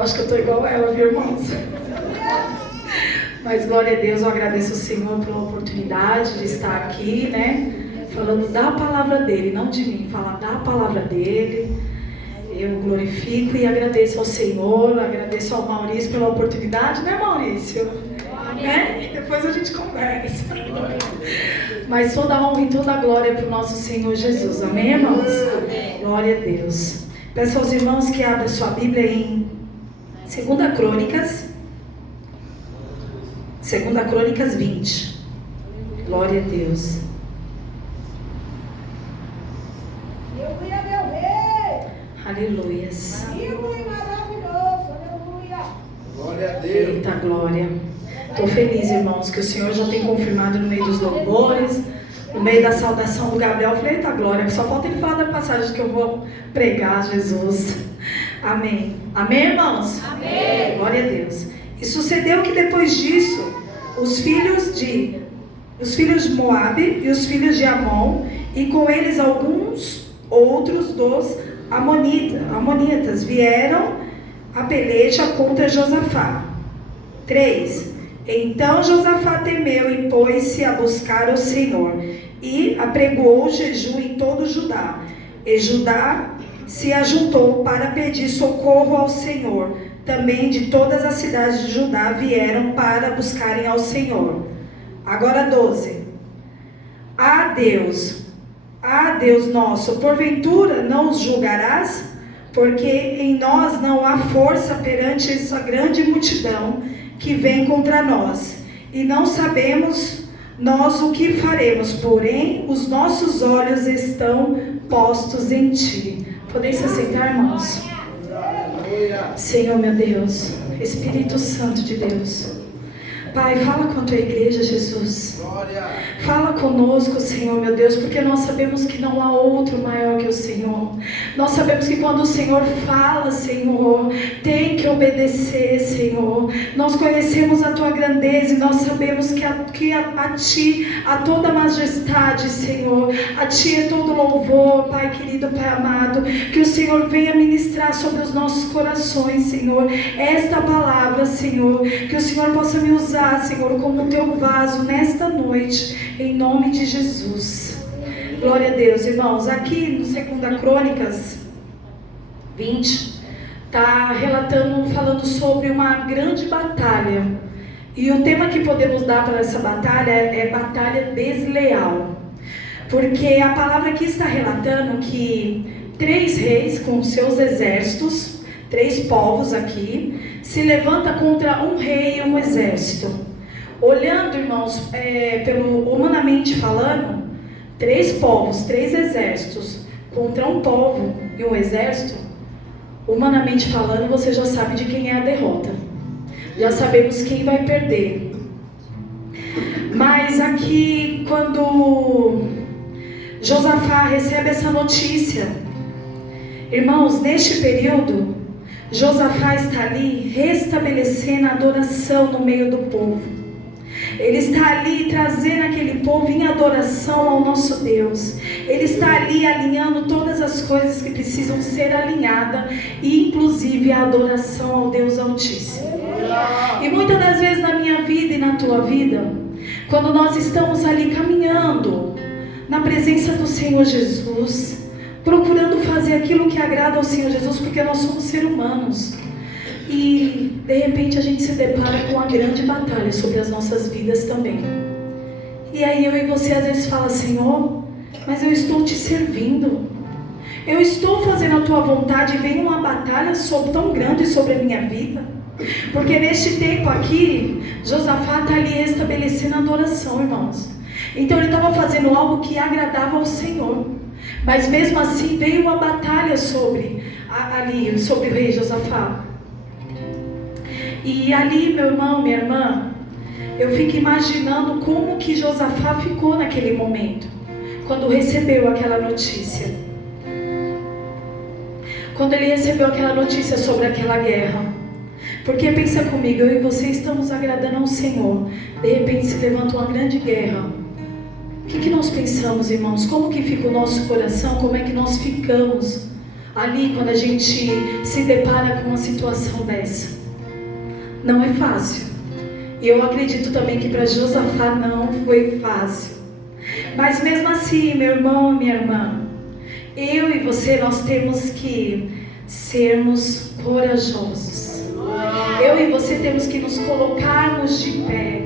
Eu acho que eu estou igual a ela, viu, irmãos? Mas glória a Deus, eu agradeço ao Senhor pela oportunidade de estar aqui, né? Falando da palavra dele, não de mim, falar da palavra dele. Eu glorifico e agradeço ao Senhor, agradeço ao Maurício pela oportunidade, né, Maurício? Né? Depois a gente conversa. Mas toda a honra e toda a glória para o nosso Senhor Jesus, amém, irmãos? Glória a Deus. Peço aos irmãos que abram sua Bíblia em 2 Crônicas 20. Glória a Deus. Aleluias. Glória a Deus. Eita glória. Estou feliz, irmãos, que o Senhor já tem confirmado no meio dos louvores, no meio da saudação do Gabriel. Eu falei, eita glória, só falta ele falar da passagem que eu vou pregar, Jesus. Amém. Amém, irmãos? Amém. Glória a Deus. E sucedeu que depois disso, os filhos de Moabe e os filhos de Amon, e com eles alguns outros dos amonitas, vieram a peleja contra Josafá. 3. Então Josafá temeu e pôs-se a buscar o Senhor, e apregoou jejum em todo Judá. E Judá se ajuntou para pedir socorro ao Senhor. Também de todas as cidades de Judá vieram para buscarem ao Senhor. Agora 12. Ah Deus nosso, porventura não os julgarás? Porque em nós não há força perante essa grande multidão que vem contra nós, e não sabemos nós o que faremos, porém os nossos olhos estão postos em Ti. Podem se assentar, irmãos? Senhor meu Deus, Espírito Santo de Deus, Pai, fala com a Tua igreja, Jesus. Fala conosco, Senhor meu Deus, porque nós sabemos que não há outro maior que o Senhor. Nós sabemos que quando o Senhor fala, Senhor, tem que obedecer, Senhor. Nós conhecemos a Tua grandeza e nós sabemos que a Ti há toda majestade, Senhor. A Ti é todo louvor, Pai querido, Pai amado. Que o Senhor venha ministrar sobre os nossos corações, Senhor, esta palavra, Senhor. Que o Senhor possa me usar, Senhor, como Teu vaso nesta noite, em nome de Jesus. Glória a Deus, irmãos. Aqui no 2 Crônicas 20 está falando sobre uma grande batalha, e o tema que podemos dar para essa batalha é batalha desleal, porque a palavra aqui está relatando que 3 reis com seus exércitos, 3 povos aqui, se levanta contra um rei e um exército. Olhando, irmãos, humanamente falando, 3 povos, 3 exércitos contra um povo e um exército, humanamente falando, você já sabe de quem é a derrota. Já sabemos quem vai perder. Mas aqui, quando Josafá recebe essa notícia, irmãos, neste período, Josafá está ali restabelecendo a adoração no meio do povo. Ele está ali trazendo aquele povo em adoração ao nosso Deus. Ele está ali alinhando todas as coisas que precisam ser alinhadas, e inclusive a adoração ao Deus Altíssimo. E muitas das vezes na minha vida e na tua vida, quando nós estamos ali caminhando na presença do Senhor Jesus, procurando fazer aquilo que agrada ao Senhor Jesus, porque nós somos seres humanos, e de repente a gente se depara com uma grande batalha sobre as nossas vidas também. E aí eu e você às vezes fala: Senhor, mas eu estou te servindo, eu estou fazendo a tua vontade, e vem uma batalha tão grande sobre a minha vida. Porque neste tempo aqui, Josafá está ali estabelecendo a adoração, irmãos. Então ele estava fazendo algo que agradava ao Senhor. Mas mesmo assim veio uma batalha sobre o rei Josafá. E ali, meu irmão, minha irmã, eu fico imaginando como que Josafá ficou naquele momento, quando recebeu aquela notícia. Quando ele recebeu aquela notícia sobre aquela guerra. Porque pensa comigo, eu e você estamos agradando ao Senhor. De repente se levanta uma grande guerra. O que nós pensamos, irmãos? Como que fica o nosso coração? Como é que nós ficamos? ali quando a gente se depara com uma situação dessa. Não é fácil. E eu acredito também que para Josafá não foi fácil. Mas mesmo assim, meu irmão, minha irmã, eu e você, nós temos que sermos corajosos. Eu e você temos que nos colocarmos de pé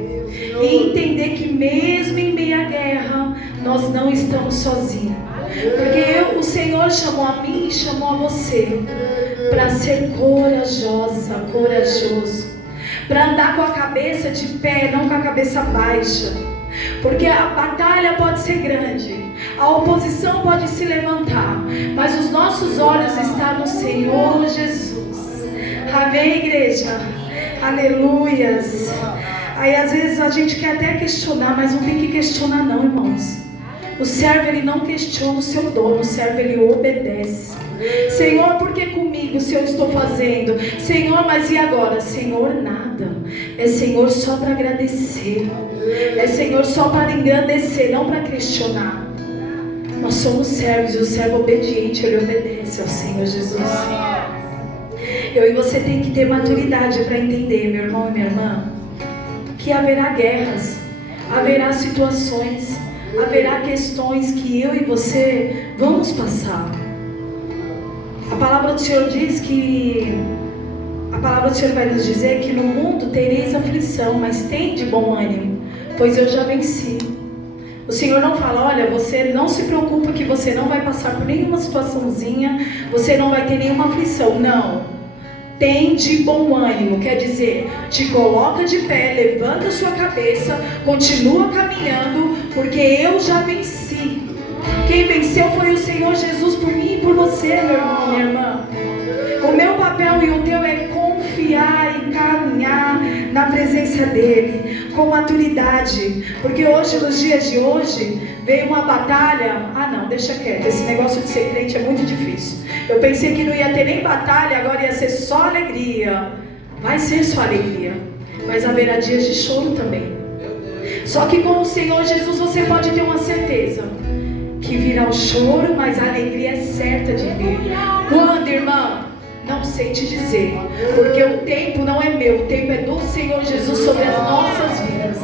e entender que mesmo em meio à guerra, nós não estamos sozinhos. Porque o Senhor chamou a mim e chamou a você para ser corajoso, para andar com a cabeça de pé, não com a cabeça baixa. Porque a batalha pode ser grande, a oposição pode se levantar, mas os nossos olhos estão no Senhor Jesus. Amém, igreja? Aleluias. Aí às vezes a gente quer até questionar, mas não tem que questionar não, irmãos. O servo, ele não questiona o seu dono, o servo, ele obedece. Senhor, por que comigo se eu estou fazendo? Senhor, mas e agora? Senhor, nada. É Senhor só para agradecer. É Senhor só para engrandecer, não para questionar. Nós somos servos e o servo obediente, ele obedece ao Senhor Jesus. Eu e você tem que ter maturidade para entender, meu irmão e minha irmã, que haverá guerras, haverá situações, haverá questões que eu e você vamos passar. A palavra do Senhor diz que... A palavra do Senhor vai nos dizer que no mundo tereis aflição, mas tem de bom ânimo, pois eu já venci. O Senhor não fala, olha, você não se preocupa que você não vai passar por nenhuma situaçãozinha, você não vai ter nenhuma aflição. Não. Tem de bom ânimo, quer dizer, te coloca de pé, levanta a sua cabeça, continua caminhando, porque eu já venci. Quem venceu foi o Senhor Jesus por mim e por você, meu irmão, minha irmã. O meu papel e o teu é confiar e caminhar na presença dEle, com maturidade. Porque hoje, nos dias de hoje, veio uma batalha. Ah não, deixa quieto, esse negócio de ser crente é muito difícil. Eu pensei que não ia ter nem batalha, agora ia ser só alegria. Vai ser só alegria, mas haverá dias de choro também. Só que com o Senhor Jesus você pode ter uma certeza que virá o choro, mas a alegria é certa de vir. Quando, irmã? Não sei te dizer, porque o tempo não é meu, o tempo é do Senhor Jesus sobre as nossas vidas.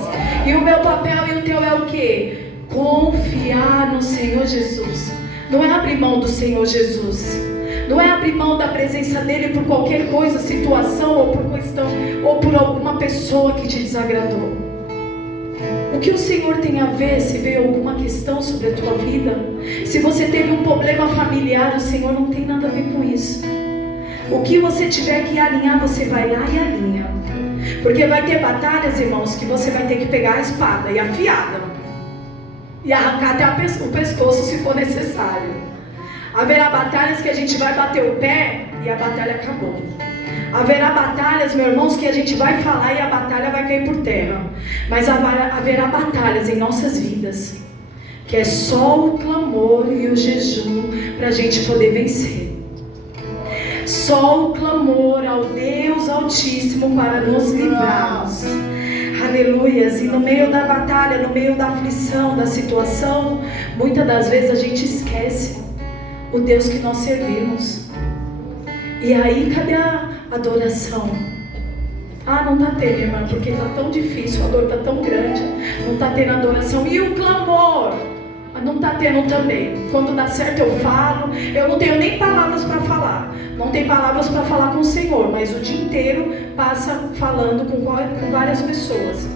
E o meu papel e o teu é o quê? Confiar no Senhor Jesus. Não é abrir mão do Senhor Jesus. Não é abrir mão da presença dEle por qualquer coisa, situação ou por questão, ou por alguma pessoa que te desagradou. O que o Senhor tem a ver se veio alguma questão sobre a tua vida? Se você teve um problema familiar, o Senhor não tem nada a ver com isso. O que você tiver que alinhar, você vai lá e alinha. Porque vai ter batalhas, irmãos, que você vai ter que pegar a espada e afiada e arrancar até o pescoço se for necessário. Haverá batalhas que a gente vai bater o pé e a batalha acabou. Haverá batalhas, meus irmãos, que a gente vai falar e a batalha vai cair por terra. Mas haverá batalhas em nossas vidas que é só o clamor e o jejum para a gente poder vencer. Só o clamor ao Deus Altíssimo para nos livrarmos. Aleluias. E no meio da batalha, no meio da aflição, da situação, muitas das vezes a gente esquece o Deus que nós servimos. E aí, cadê a adoração? Ah, não está tendo, irmã, porque está tão difícil, a dor está tão grande, não está tendo adoração. E o clamor? Não está tendo também. Quando dá certo eu falo, eu não tenho nem palavras para falar. Não tem palavras para falar com o Senhor, mas o dia inteiro passa falando com várias pessoas.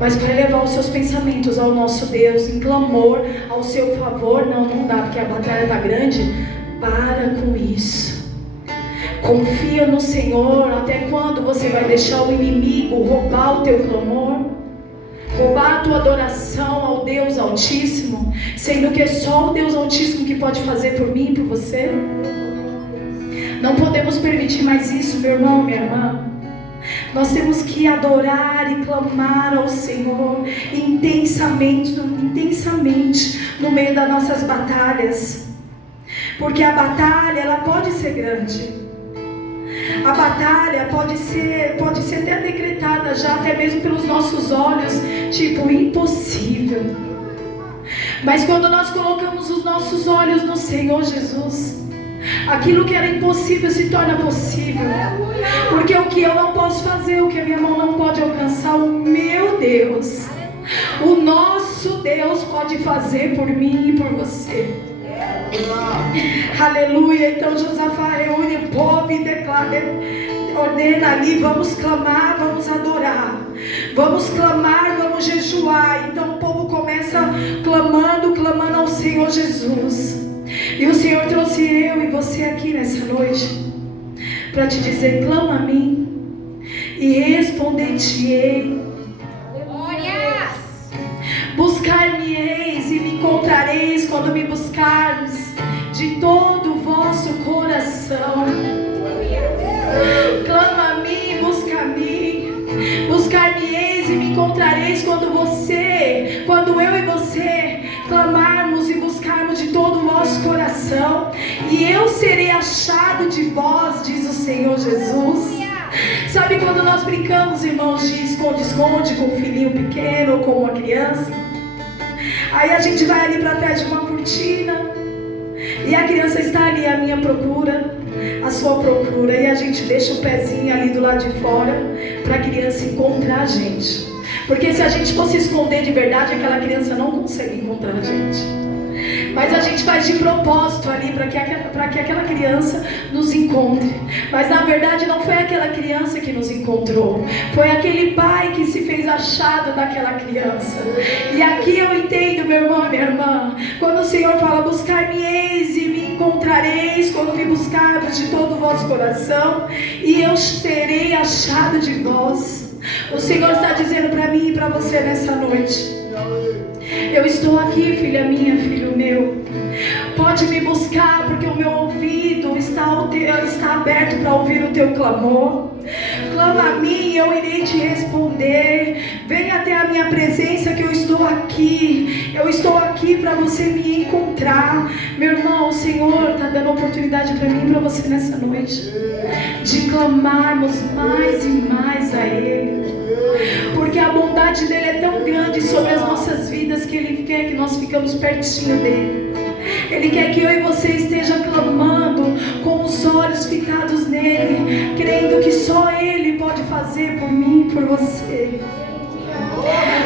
Mas para levar os seus pensamentos ao nosso Deus, em clamor, ao seu favor, não dá, porque a batalha está grande. Para com isso. Confia no Senhor. Até quando você vai deixar o inimigo roubar o teu clamor? Roubar a tua adoração ao Deus Altíssimo, sendo que é só o Deus Altíssimo que pode fazer por mim e por você? Não podemos permitir mais isso, meu irmão, minha irmã. Nós temos que adorar e clamar ao Senhor intensamente no meio das nossas batalhas. Porque a batalha, ela pode ser grande. A batalha pode ser até decretada já, até mesmo pelos nossos olhos, tipo, impossível. Mas quando nós colocamos os nossos olhos no Senhor Jesus, Aquilo que era impossível se torna possível. Porque o que eu não posso fazer, o que a minha mão não pode alcançar, o meu Deus, o nosso Deus pode fazer por mim e por você. Aleluia. Então Josafá reúne o povo e declara, ordena ali: vamos clamar, vamos adorar, vamos clamar, vamos jejuar. Então o povo começa clamando ao Senhor Jesus. E o Senhor trouxe eu e você aqui nessa noite para te dizer: clama a mim e responder-te-ei. Buscar-me-eis e me encontrareis quando me buscardes de todo o vosso coração. Clama a mim, busca-me. Buscar-me-eis e me encontrareis quando eu e você clamarmos e buscarmos de todo o nosso coração, e eu serei achado de vós, diz o Senhor Jesus. Sabe quando nós brincamos, irmãos, de esconde-esconde com um filhinho pequeno ou com uma criança? Aí a gente vai ali para trás de uma cortina e a criança está ali à minha procura, à sua procura, e a gente deixa o pezinho ali do lado de fora para a criança encontrar a gente. Porque se a gente fosse esconder de verdade, aquela criança não consegue encontrar a gente. Mas a gente faz de propósito ali para que aquela criança nos encontre. Mas na verdade não foi aquela criança que nos encontrou, foi aquele pai que se fez achado daquela criança. E aqui eu entendo, meu irmão e minha irmã, quando o Senhor fala: buscar-me-eis e me encontrareis quando me buscarmos de todo o vosso coração, e eu serei achado de vós. O Senhor está dizendo para mim e para você nessa noite: eu estou aqui, filha minha, filho meu. Pode me buscar, porque o meu ouvido está aberto para ouvir o teu clamor. Clama a mim, eu irei te responder. Venha até a minha presença, que eu estou aqui. Eu estou aqui para você me encontrar. Meu irmão, o Senhor está dando oportunidade para mim e para você nessa noite de clamarmos mais e mais a Ele. Porque a bondade dele é tão grande sobre as nossas vidas que Ele quer que nós ficamos pertinho dele. Ele quer que eu e você esteja clamando com os olhos ficados nele, crendo que só Ele pode fazer por mim e por você.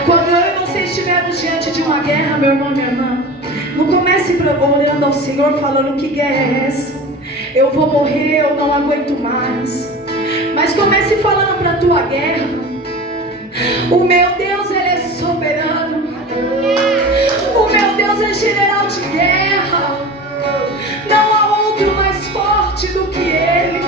Quando eu e você estivermos diante de uma guerra, meu irmão e minha irmã, não comece orando ao Senhor falando: que guerra é essa? Eu vou morrer, eu não aguento mais. Mas comece falando para a tua guerra: o meu Deus, Ele é soberano. O meu Deus é general de guerra. Não há outro mais forte do que Ele.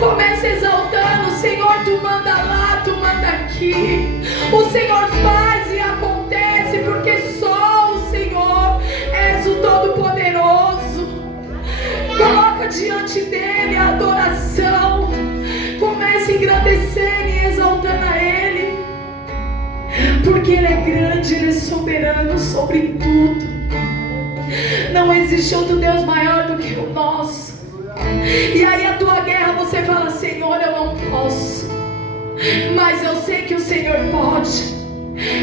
Comece exaltando: Senhor, Tu manda lá, Tu manda aqui. O Senhor faz e acontece, porque só o Senhor és o Todo-Poderoso. Coloca diante dEle a adoração. Comece engrandecendo e exaltando a Ele, porque Ele é grande, Ele é soberano sobre tudo. Não existe outro Deus maior do que o nosso. E aí a tua guerra você fala: Senhor, eu não posso, mas eu sei que o Senhor pode.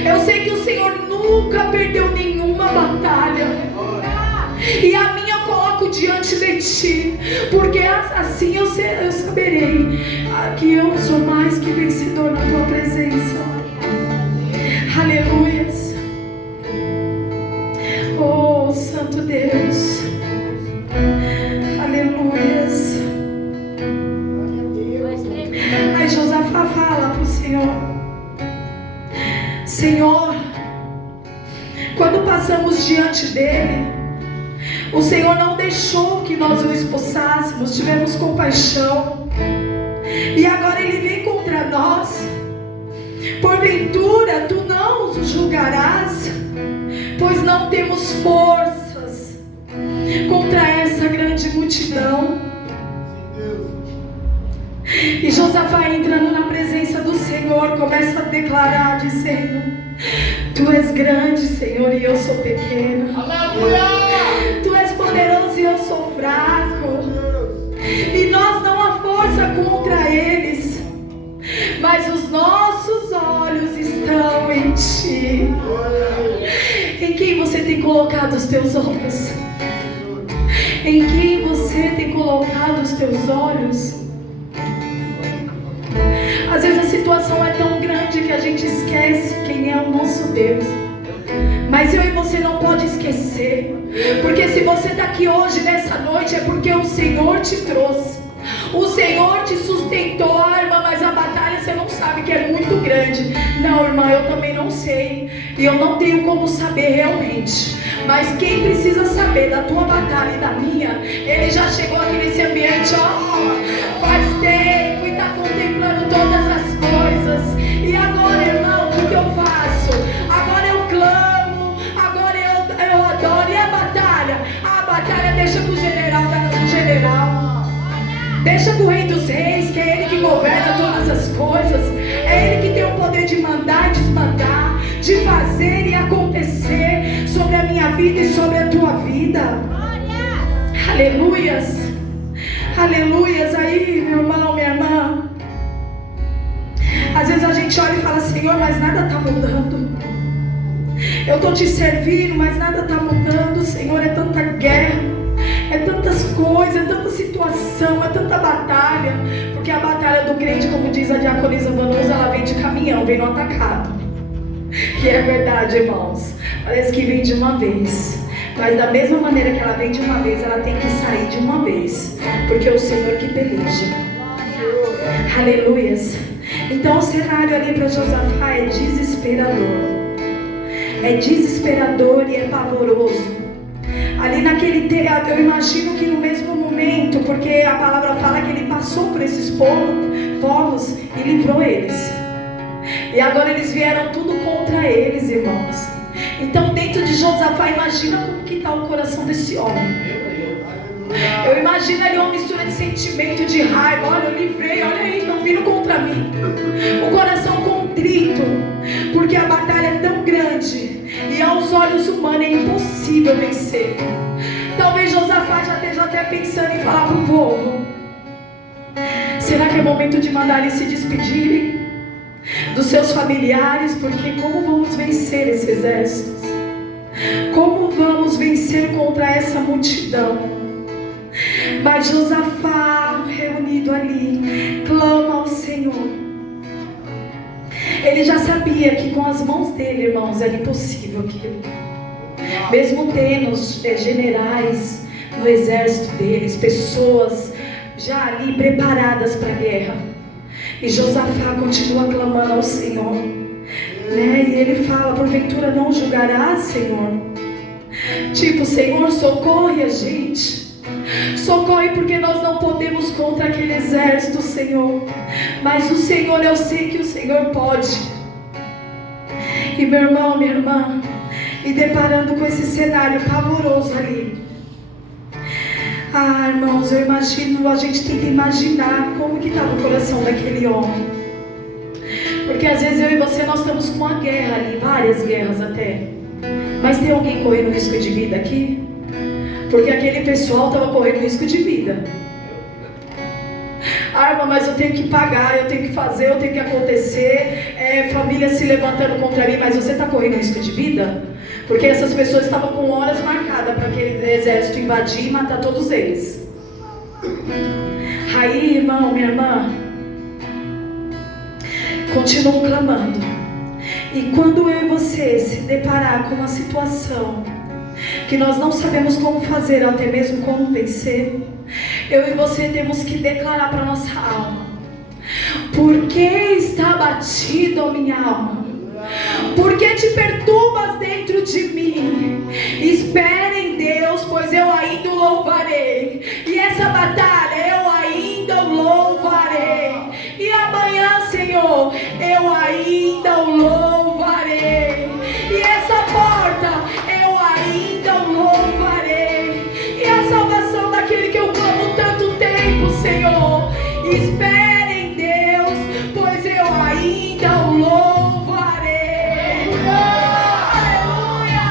Eu sei que o Senhor nunca perdeu nenhuma batalha, e a minha eu coloco diante de Ti, porque assim eu saberei que eu sou mais que vencedor na Tua presença. Aleluias. Oh, Santo Deus. Aleluias. Aí Josafá fala para o Senhor: Senhor, quando passamos diante dele, o Senhor não deixou que nós o expulsássemos, tivemos compaixão, e agora ele vem contra nós. Porventura tu não os julgarás, pois não temos forças contra essa grande multidão. E Josafá, entrando na presença do Senhor, começa a declarar, dizendo: Tu és grande, Senhor, e eu sou pequeno. Tu és poderoso e eu sou fraco. E nós não há força contra eles, mas os nossos olhos estão em Ti. Em quem você tem colocado os teus olhos? Em quem você tem cenários. Às vezes a situação é tão grande que a gente esquece quem é o nosso Deus. Mas eu e você não pode esquecer, porque se você está aqui hoje, nessa noite, é porque o Senhor te trouxe. O Senhor te sustentou, irmã, mas a batalha você não sabe que é muito grande. Não, irmã, eu também não sei. E eu não tenho como saber realmente. Mas quem precisa saber da tua batalha e da minha, ele já chegou aqui nesse ambiente, ó, faz tempo e está contemplando todas as coisas. E agora, irmão, o que eu faço? Agora eu clamo, agora eu adoro. E a batalha? A batalha deixa com o general. Deixa com o Rei dos Reis, que é Ele que governa todas as coisas. É Ele que tem o poder de mandar e desmandar, de fazer e acontecer sobre a minha vida e sobre a tua vida. Aleluias. Aleluias. Aí, meu irmão, minha irmã, às vezes a gente olha e fala: Senhor, mas nada está mudando. Eu estou te servindo, mas nada está mudando. Senhor, é tanta guerra, é tantas coisas, é tanta situação, é tanta batalha. Porque a batalha do crente, como diz a diaconisa Vanusa, ela vem de caminhão, vem no atacado. E é verdade, irmãos, parece que vem de uma vez. Mas da mesma maneira que ela vem de uma vez, ela tem que sair de uma vez, porque é o Senhor que peleja. Aleluias. Então o cenário ali para Josafá é desesperador. É desesperador e é pavoroso. Ali naquele tempo, eu imagino que no mesmo momento, porque a palavra fala que ele passou por esses povos e livrou eles. E agora eles vieram tudo contra eles, irmãos. Então dentro de Josafá, imagina como que está o coração desse homem. Eu imagino ali uma mistura de sentimento, de raiva. Olha, eu livrei, olha aí, estão vindo contra mim. O coração contrito, porque a batalha é tão grande e aos olhos humanos é impossível vencer. Talvez Josafá já esteja até pensando em falar para o povo: será que é momento de mandar eles se despedirem dos seus familiares? Porque como vamos vencer esse exército? Como vamos vencer contra essa multidão? Mas Josafá, reunido ali, clama ao Senhor. Ele já sabia que com as mãos dele, irmãos, era impossível aquilo. Mesmo tendo generais no exército deles, pessoas já ali preparadas para a guerra, e Josafá continua clamando ao Senhor, né? E ele fala: porventura não julgarás, Senhor? Tipo, Senhor, socorre a gente. Socorre, porque nós não podemos contra aquele exército, Senhor. Mas o Senhor, eu sei que o Senhor pode. E meu irmão, minha irmã, e deparando com esse cenário pavoroso ali, irmãos, eu imagino, a gente tem que imaginar como que estava o coração daquele homem. Porque às vezes eu e você, nós estamos com uma guerra ali, várias guerras até. Mas tem alguém correndo risco de vida aqui? Porque aquele pessoal estava correndo risco de vida. Irmã, mas eu tenho que pagar, eu tenho que fazer, eu tenho que acontecer. Família se levantando contra mim, mas você está correndo risco de vida? Porque essas pessoas estavam com horas marcadas para aquele exército invadir e matar todos eles. Aí, irmão, minha irmã, continuam clamando. E quando eu e você se deparar com uma situação que nós não sabemos como fazer, até mesmo como vencer, eu e você temos que declarar para nossa alma: por que está abatido a minha alma? Por que te perturbas dentro de mim? Espere em Deus, pois eu ainda o louvarei. E essa batalha eu ainda o louvarei. E amanhã, Senhor, eu ainda o louvarei. E essa porta eu ainda o louvarei. E a salvação daquele que eu clamo tanto tempo, Senhor, espere em Deus, pois eu ainda o louvarei. Aleluia!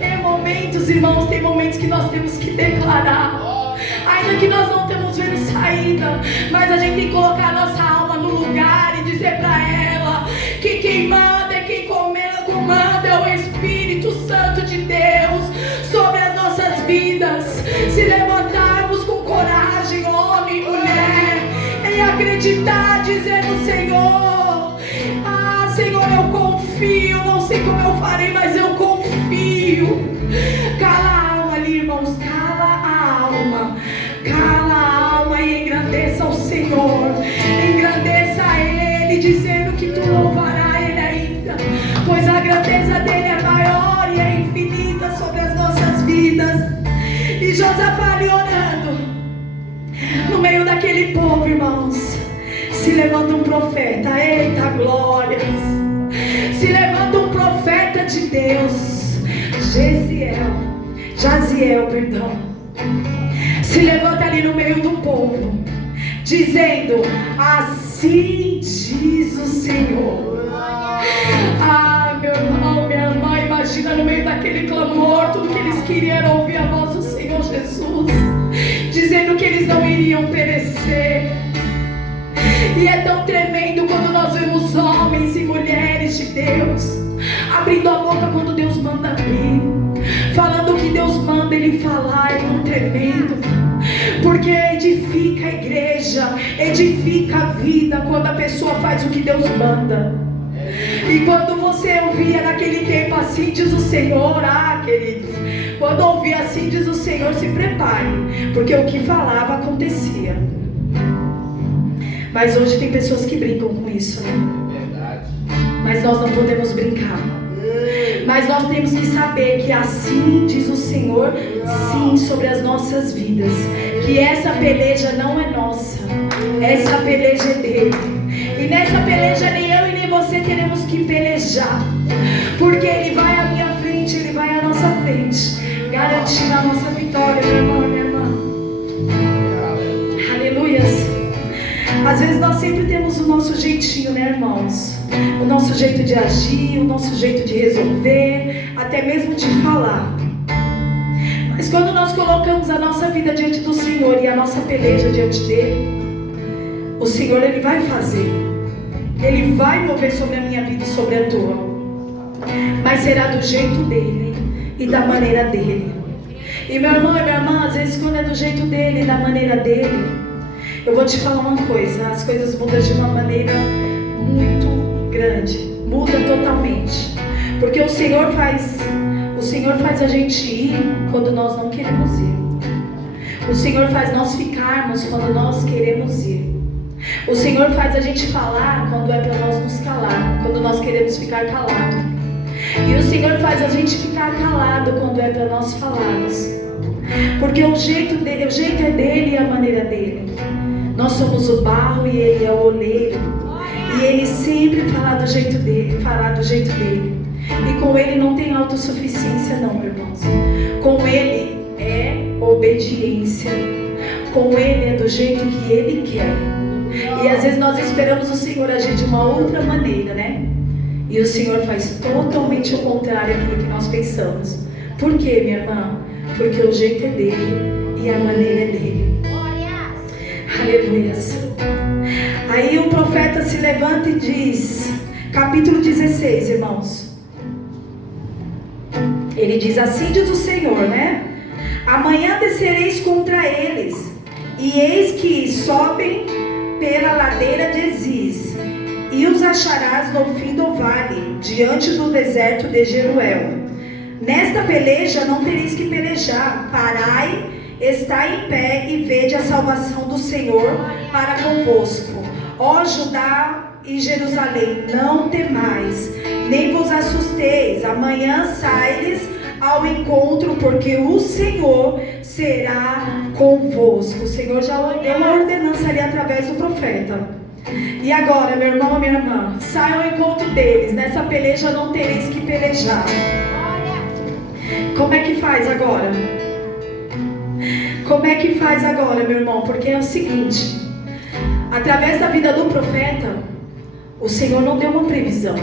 Tem momentos, irmãos, tem momentos que nós temos que declarar, ainda que nós não temos vendo saída, mas a gente tem que colocar a nossa alma no lugar e dizer para ela que quem manda é quem comanda é o Espírito Santo de Deus sobre as nossas vidas. Se levantarmos com coragem, e acreditar, dizendo: Senhor, Senhor, eu confio, não sei como eu farei, mas eu confio. Cala a alma ali, irmãos, cala a alma e engrandeça o Senhor, engrandeça Ele, dizendo que tu louvará Ele ainda, pois a grandeza dele é maior e é infinita sobre as nossas vidas. E Josafá ali orando, no meio daquele povo, irmãos, se levanta um profeta, eita glórias, se levanta um profeta de Deus, Jaziel, se levanta ali no meio do povo, dizendo: assim diz o Senhor. Meu irmão, minha irmã, imagina no meio daquele clamor, tudo que eles queriam era ouvir a voz do Senhor Jesus, dizendo que eles não iriam perecer. E é tão tremendo quando nós vemos homens e mulheres de Deus abrindo a boca quando Deus manda abrir, falando o que Deus manda ele falar. É tão tremendo, porque edifica a igreja, edifica a vida quando a pessoa faz o que Deus manda. E quando você ouvia naquele tempo, assim diz o Senhor, queridos, quando ouvia assim diz o Senhor, se prepare, porque o que falava acontecia. Mas hoje tem pessoas que brincam com isso, né? Verdade. Mas nós não podemos brincar. Mas nós temos que saber que assim diz o Senhor, sim, sobre as nossas vidas. Que essa peleja não é nossa, essa peleja é dele. E nessa peleja nem eu e nem você teremos que pelejar, porque ele vai à minha frente, ele vai à nossa frente, garantindo a nossa vitória, meu irmão e minha irmã. Aleluias. Às vezes nós sempre temos o nosso jeitinho, né, irmãos? O nosso jeito de agir, o nosso jeito de resolver, até mesmo de falar. Mas quando nós colocamos a nossa vida diante do Senhor e a nossa peleja diante dele, o Senhor, ele vai fazer. Ele vai mover sobre a minha vida e sobre a tua. Mas será do jeito dele e da maneira dele. E meu irmão e minha irmã, às vezes quando é do jeito dele e da maneira dele, eu vou te falar uma coisa, as coisas mudam de uma maneira muito grande, muda totalmente, porque o Senhor faz a gente ir quando nós não queremos ir. O Senhor faz nós ficarmos quando nós queremos ir. O Senhor faz a gente falar quando é para nós nos calar, quando nós queremos ficar calado. E o Senhor faz a gente ficar calado quando é para nós falarmos, porque o jeito é dele e a maneira dele. Nós somos o barro e ele é o oleiro. E ele sempre fará do jeito dele. E com ele não tem autossuficiência não, meus irmãos. Com ele é obediência. Com ele é do jeito que ele quer. E às vezes nós esperamos o Senhor agir de uma outra maneira, né? E o Senhor faz totalmente o contrário daquilo que nós pensamos. Por quê, minha irmã? Porque o jeito é dele e a maneira é dele. Aleluia. Aí o profeta se levanta e diz, capítulo 16, irmãos. Ele diz: assim diz o Senhor, né? Amanhã descereis contra eles, e eis que sobem pela ladeira de Ziz, e os acharás no fim do vale, diante do deserto de Jeruel. Nesta peleja não tereis que pelejar, parai, estai em pé e vede a salvação do Senhor para convosco. Ó Judá e Jerusalém, não temais, nem vos assusteis. Amanhã saireis ao encontro, porque o Senhor será convosco. O Senhor já deu uma ordenança ali através do profeta. E agora, meu irmão e minha irmã, saia ao encontro deles. Nessa peleja não tereis que pelejar. Como é que faz agora? Como é que faz agora, meu irmão? Porque é o seguinte, através da vida do profeta, o Senhor não deu uma previsão.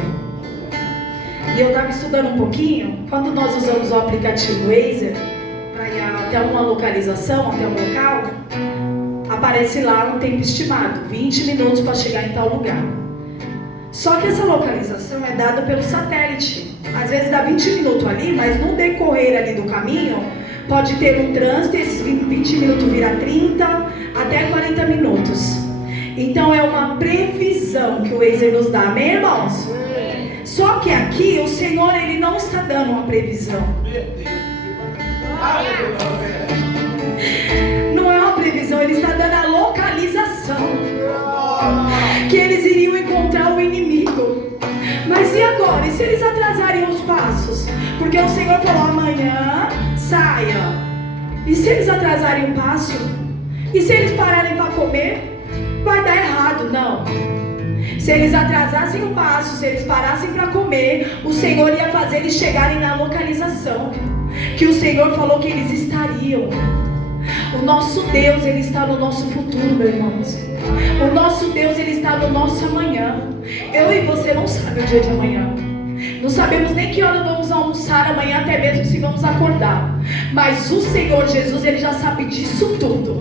E eu estava estudando um pouquinho, quando nós usamos o aplicativo Waze para ir até uma localização, até um local, aparece lá um tempo estimado, 20 minutos para chegar em tal lugar. Só que essa localização é dada pelo satélite. Às vezes dá 20 minutos ali, mas no decorrer ali do caminho, pode ter um trânsito, esses 20 minutos virar 30 até 40 minutos. Então é uma previsão que o Waze nos dá, amém, irmãos? Só que aqui o Senhor, Ele não está dando uma previsão. Não é uma previsão, Ele está dando a localização que eles iriam encontrar o inimigo. Mas e agora? E se eles atrasarem os passos? Porque o Senhor falou: amanhã saia. E se eles atrasarem o passo? E se eles pararem para comer? Vai dar errado, não. Se eles atrasassem o passo, se eles parassem para comer, o Senhor ia fazer eles chegarem na localização que o Senhor falou que eles estariam. O nosso Deus, Ele está no nosso futuro, meus irmãos. O nosso Deus, Ele está no nosso amanhã. Eu e você não sabemos o dia de amanhã. Não sabemos nem que hora vamos almoçar amanhã, até mesmo se vamos acordar. Mas o Senhor Jesus, Ele já sabe disso tudo.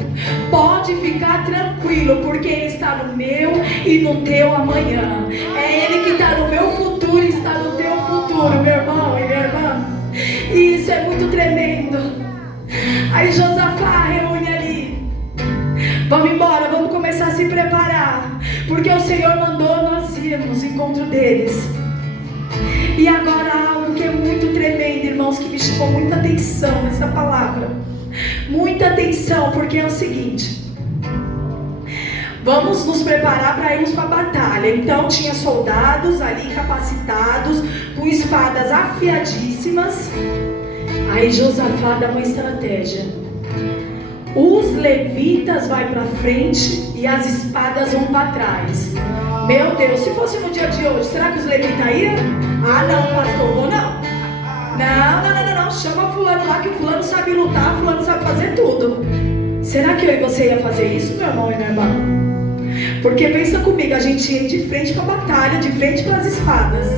Pode ficar tranquilo, porque Ele está no meu e no teu amanhã. É Ele que está no meu futuro e está no teu futuro, meu irmão e minha irmã. E isso é muito tremendo. Aí Josafá reúne ali: vamos embora, vamos começar a se preparar, porque o Senhor mandou nós irmos ao encontro deles. E agora algo que é muito tremendo, irmãos, que me chamou muita atenção nessa palavra. Muita atenção, porque é o seguinte: vamos nos preparar para irmos para a batalha. Então tinha soldados ali capacitados, com espadas afiadíssimas. Aí Josafá dá uma estratégia: os levitas vão para frente e as espadas vão para trás. Meu Deus, se fosse no dia de hoje, será que os levitas iam? Ah, não, pastor, vou não. Não, chama fulano lá, que o fulano sabe lutar, fulano sabe fazer tudo. Será que eu e você ia fazer isso, meu irmão e minha irmã? Porque pensa comigo, a gente ia de frente para a batalha, de frente para as espadas.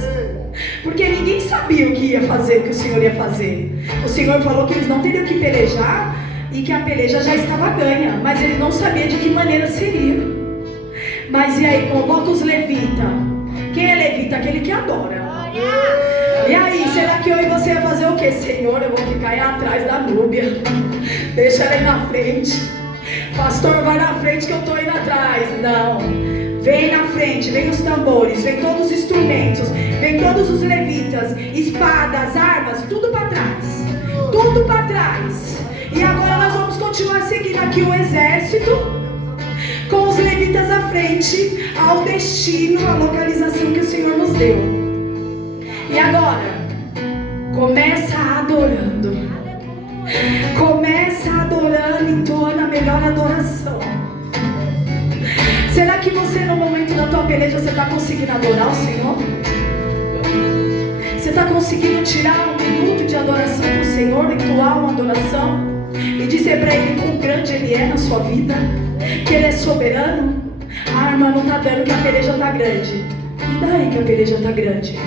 Porque ninguém sabia o que ia fazer, o que o Senhor ia fazer. O Senhor falou que eles não teriam que pelejar e que a peleja já estava ganha, mas eles não sabiam de que maneira seria. Mas e aí, convoca os levitas. Quem é levita? Aquele que adora. E aí, será que eu e você ia fazer o quê? Senhor, eu vou ficar aí atrás da Núbia. Deixa ela aí na frente. Pastor, vai na frente que eu estou indo atrás. Não. Vem na frente, vem os tambores, vem todos os instrumentos, vem todos os levitas, espadas, armas, tudo para trás. Tudo para trás. E agora nós vamos continuar seguindo aqui o exército, com os levitas à frente, ao destino, à localização que o Senhor nos deu. E agora, começa adorando. Começa adorando, entoando a melhor adoração. Será que você, no momento da tua peleja, você está conseguindo adorar o Senhor? Você está conseguindo tirar um minuto de adoração para o Senhor, entoar uma adoração e dizer para Ele quão grande Ele é na sua vida? Que Ele é soberano? Ah, irmã, não está dando, que a peleja está grande. E daí que a peleja está grande?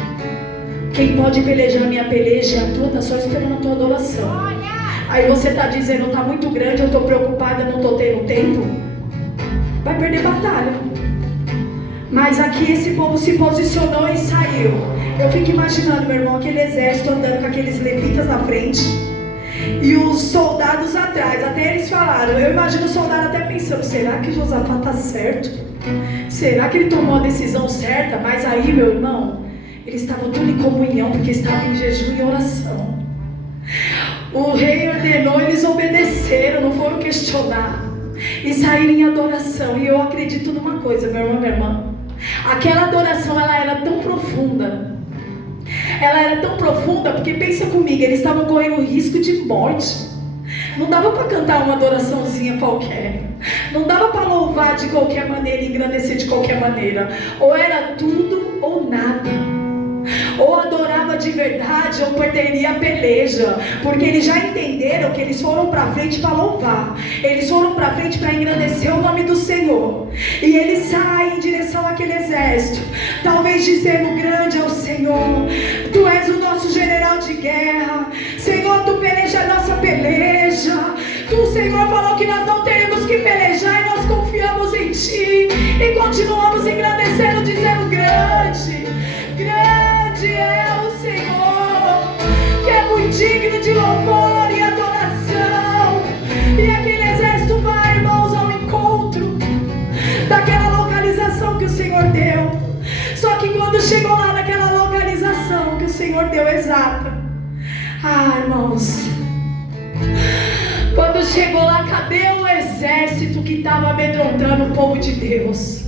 Quem pode pelejar a minha peleja é a tua, está só esperando a tua adoração. Aí você está dizendo: está muito grande, eu estou preocupada, não estou tendo tempo. Vai perder batalha. Mas aqui esse povo se posicionou e saiu. Eu fico imaginando, meu irmão, aquele exército andando com aqueles levitas à frente e os soldados atrás. Até eles falaram, eu imagino o soldado até pensando: será que Josafá está certo? Será que ele tomou a decisão certa? Mas aí, meu irmão, eles estavam tudo em comunhão, porque estavam em jejum e oração. O rei ordenou, eles obedeceram, não foram questionar e saíram em adoração. E eu acredito numa coisa, meu irmão, minha irmã, aquela adoração, ela era tão profunda. Ela era tão profunda, porque pensa comigo, eles estavam correndo risco de morte. Não dava para cantar uma adoraçãozinha qualquer. Não dava para louvar de qualquer maneira e engrandecer de qualquer maneira. Ou era tudo ou nada. Ou adorava de verdade ou perderia a peleja. Porque eles já entenderam que eles foram para frente para louvar. Eles foram para frente para engrandecer o nome do Senhor. E eles saem em direção àquele exército, talvez dizendo: grande é o Senhor, Tu és o nosso general de guerra. Senhor, Tu peleja a nossa peleja. Tu, Senhor, falou que nós não temos que pelejar, e nós confiamos em Ti e continuamos engrandecendo, dizendo: grande, grande é o Senhor, que é muito digno de louvor e adoração. E aquele exército vai, irmãos, ao encontro daquela Quando chegou lá naquela localização que o Senhor deu exata. Irmãos, quando chegou lá, cadê o exército que estava amedrontando o povo de Deus?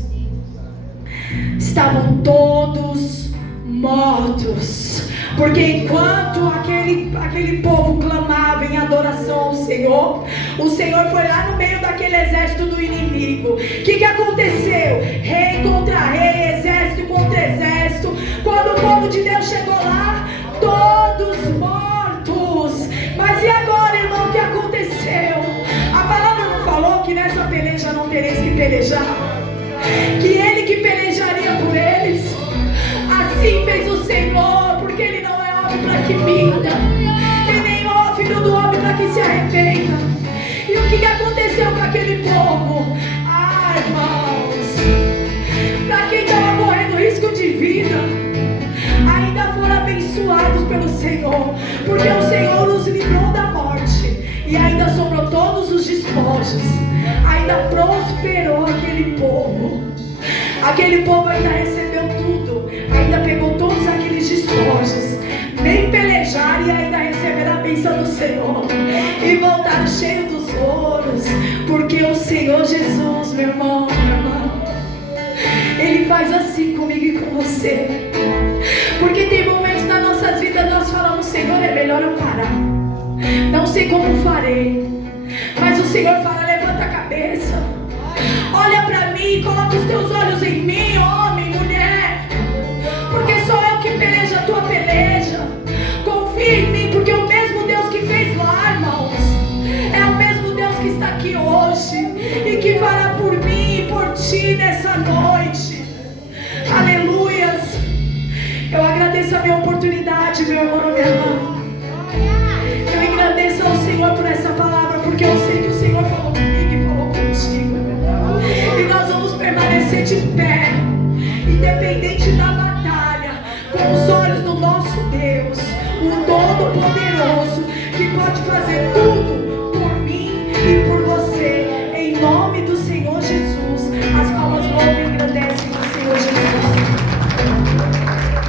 Estavam todos mortos, porque enquanto aquele povo clamava em adoração ao Senhor, o Senhor foi lá no meio daquele exército do inimigo. O que aconteceu? Rei contra rei, exército contra exército. Quando o povo de Deus chegou lá, todos mortos. Mas e agora, irmão, o que aconteceu? A palavra não falou que nessa peleja não tereis que pelejar, que Ele que pelejaria por eles? Assim fez o Senhor, porque Ele não é homem para que minta, e nem filho do homem para que se arrependa. E o que aconteceu com aquele povo? Irmãos, para quem estava correndo risco de vida, ainda foram abençoados pelo Senhor, porque o Senhor os livrou da morte, e ainda sobrou todos os despojos, ainda prosperou aquele povo. Aquele povo ainda recebeu tudo, ainda pegou todos aqueles despojos, nem pelejaram e ainda receberam a bênção do Senhor, e voltaram cheios dos ouros, porque o Senhor Jesus, meu irmão, minha irmã, Ele faz assim comigo e com você. Porque tem momentos na nossas vidas nós falamos: Senhor, é melhor eu parar, não sei como farei, mas o Senhor fala: levanta a cabeça, olha para mim, coloca os teus olhos em mim, homem, mulher, porque sou eu que pelejo a tua peleja. Confia em mim, porque o mesmo Deus que fez lá, irmãos, é o mesmo Deus que está aqui hoje e que fará por mim e por ti nessa noite. Aleluias. Eu agradeço a minha oportunidade, meu irmão, minha irmã. Eu agradeço ao Senhor por essa palavra.